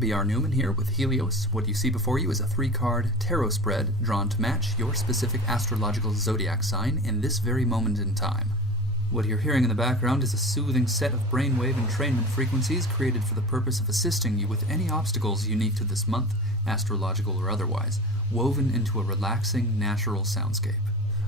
B.R. Newman here with Helios. What you see before you is a 3-card tarot spread drawn to match your specific astrological zodiac sign in this very moment in time. What you're hearing in the background is a soothing set of brainwave entrainment frequencies created for the purpose of assisting you with any obstacles unique to this month, astrological or otherwise, woven into a relaxing, natural soundscape.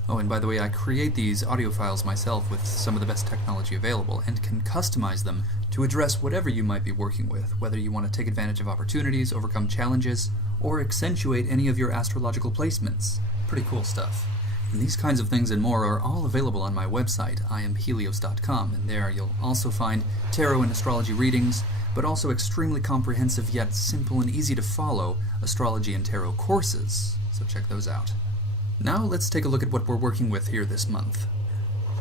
Oh, and by the way, I create these audio files myself with some of the best technology available and can customize them to address whatever you might be working with, whether you want to take advantage of opportunities, overcome challenges, or accentuate any of your astrological placements. Pretty cool stuff. And these kinds of things and more are all available on my website, IamHelios.com, and there you'll also find tarot and astrology readings, but also extremely comprehensive yet simple and easy to follow astrology and tarot courses, so check those out. Now let's take a look at what we're working with here this month.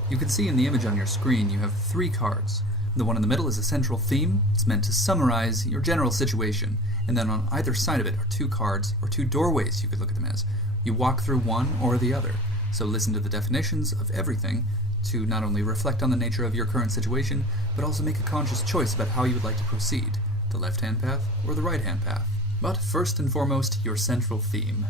You can see in the image on your screen you have 3 cards. The one in the middle is a central theme. It's meant to summarize your general situation, and then on either side of it are 2 cards, or 2 doorways you could look at them as. You walk through one or the other, so listen to the definitions of everything to not only reflect on the nature of your current situation, but also make a conscious choice about how you would like to proceed, the left-hand path or the right-hand path. But first and foremost, your central theme.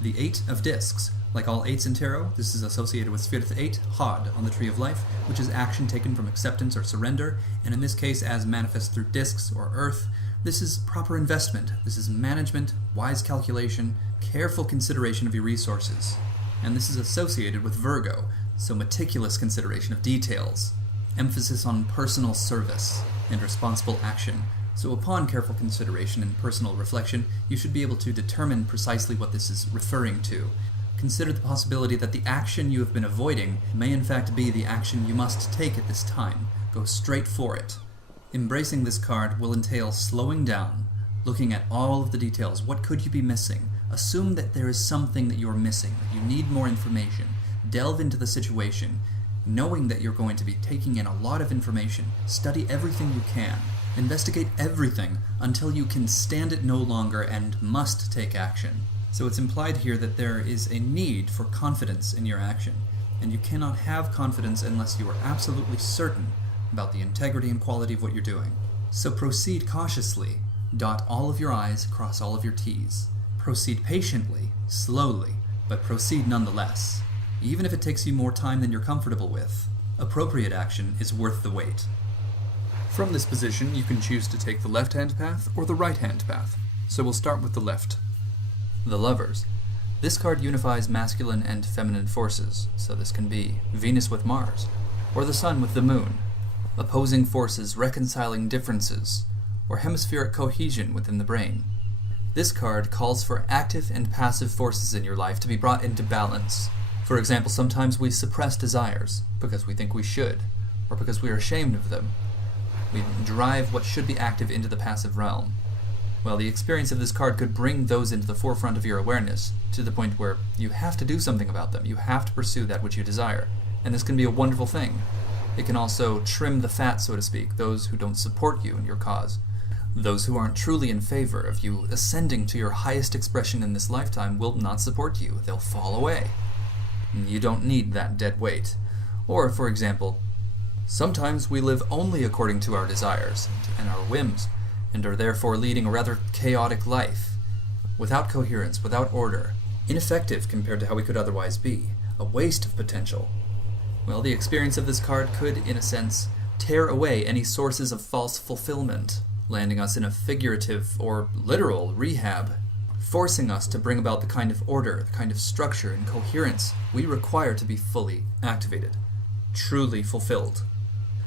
The 8 of Discs. Like all 8s in tarot, this is associated with Sphere 8, Hod, on the Tree of Life, which is action taken from acceptance or surrender, and in this case as manifest through discs or earth. This is proper investment. This is management, wise calculation, careful consideration of your resources. And this is associated with Virgo, so meticulous consideration of details, emphasis on personal service, and responsible action. So upon careful consideration and personal reflection, you should be able to determine precisely what this is referring to. Consider the possibility that the action you have been avoiding may in fact be the action you must take at this time. Go straight for it. Embracing this card will entail slowing down, looking at all of the details. What could you be missing? Assume that there is something that you're missing, that you need more information. Delve into the situation, knowing that you're going to be taking in a lot of information. Study everything you can. Investigate everything until you can stand it no longer and must take action. So it's implied here that there is a need for confidence in your action, and you cannot have confidence unless you are absolutely certain about the integrity and quality of what you're doing. So proceed cautiously, dot all of your I's, cross all of your T's. Proceed patiently, slowly, but proceed nonetheless. Even if it takes you more time than you're comfortable with, appropriate action is worth the wait. From this position, you can choose to take the left-hand path or the right-hand path. So we'll start with the left. The Lovers. This card unifies masculine and feminine forces, so this can be Venus with Mars, or the Sun with the Moon, opposing forces reconciling differences, or hemispheric cohesion within the brain. This card calls for active and passive forces in your life to be brought into balance. For example, sometimes we suppress desires because we think we should, or because we are ashamed of them. We drive what should be active into the passive realm. Well, the experience of this card could bring those into the forefront of your awareness, to the point where you have to do something about them. You have to pursue that which you desire. And this can be a wonderful thing. It can also trim the fat, so to speak, those who don't support you and your cause. Those who aren't truly in favor of you ascending to your highest expression in this lifetime will not support you. They'll fall away. You don't need that dead weight. Or, for example, sometimes we live only according to our desires and our whims, and are therefore leading a rather chaotic life, without coherence, without order, ineffective compared to how we could otherwise be, a waste of potential. Well, the experience of this card could, in a sense, tear away any sources of false fulfillment, landing us in a figurative or literal rehab, forcing us to bring about the kind of order, the kind of structure and coherence we require to be fully activated, truly fulfilled.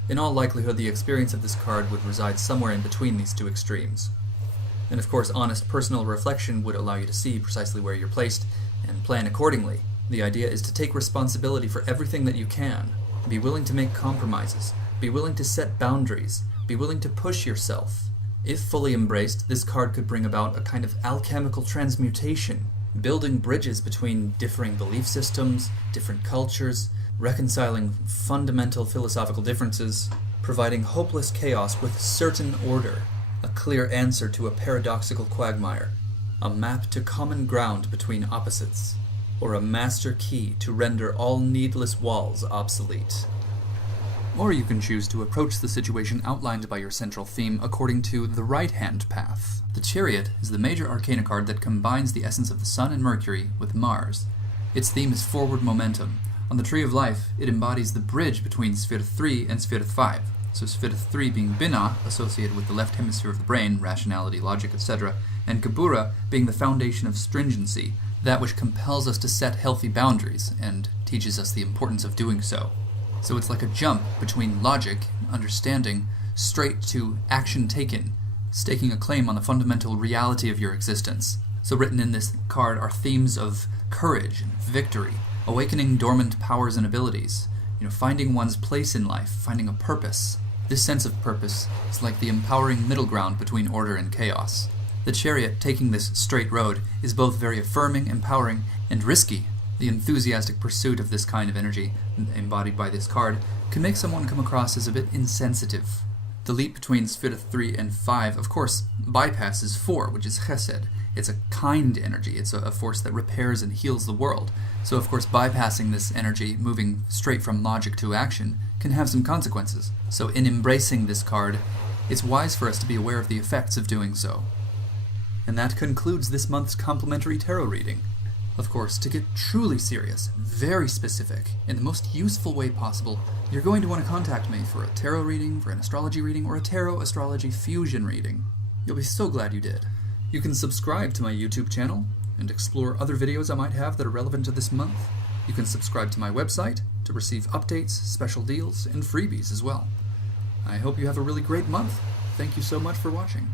In all likelihood, the experience of this card would reside somewhere in between these 2 extremes. And of course, honest personal reflection would allow you to see precisely where you're placed and plan accordingly. The idea is to take responsibility for everything that you can. Be willing to make compromises. Be willing to set boundaries. Be willing to push yourself. If fully embraced, this card could bring about a kind of alchemical transmutation, building bridges between differing belief systems, different cultures, reconciling fundamental philosophical differences, providing hopeless chaos with certain order, a clear answer to a paradoxical quagmire, a map to common ground between opposites, or a master key to render all needless walls obsolete. Or you can choose to approach the situation outlined by your central theme according to the right-hand path. The Chariot is the major arcana card that combines the essence of the Sun and Mercury with Mars. Its theme is forward momentum. On the Tree of Life, it embodies the bridge between Sphere 3 and Sphere 5. So Sphere 3 being Binah, associated with the left hemisphere of the brain, rationality, logic, etc., and Kabura being the foundation of stringency, that which compels us to set healthy boundaries and teaches us the importance of doing so. So it's like a jump between logic and understanding straight to action taken, staking a claim on the fundamental reality of your existence. So written in this card are themes of courage and victory, awakening dormant powers and abilities, finding one's place in life, finding a purpose. This sense of purpose is like the empowering middle ground between order and chaos. The Chariot, taking this straight road, is both very affirming, empowering, and risky. The enthusiastic pursuit of this kind of energy, embodied by this card, can make someone come across as a bit insensitive. The leap between Sphere 3 and 5, of course, bypasses 4, which is Chesed. It's a kind energy. It's a force that repairs and heals the world. So, of course, bypassing this energy, moving straight from logic to action, can have some consequences. So in embracing this card, it's wise for us to be aware of the effects of doing so. And that concludes this month's complimentary tarot reading. Of course, to get truly serious, very specific, in the most useful way possible, you're going to want to contact me for a tarot reading, for an astrology reading, or a tarot-astrology fusion reading. You'll be so glad you did. You can subscribe to my YouTube channel and explore other videos I might have that are relevant to this month. You can subscribe to my website to receive updates, special deals, and freebies as well. I hope you have a really great month. Thank you so much for watching.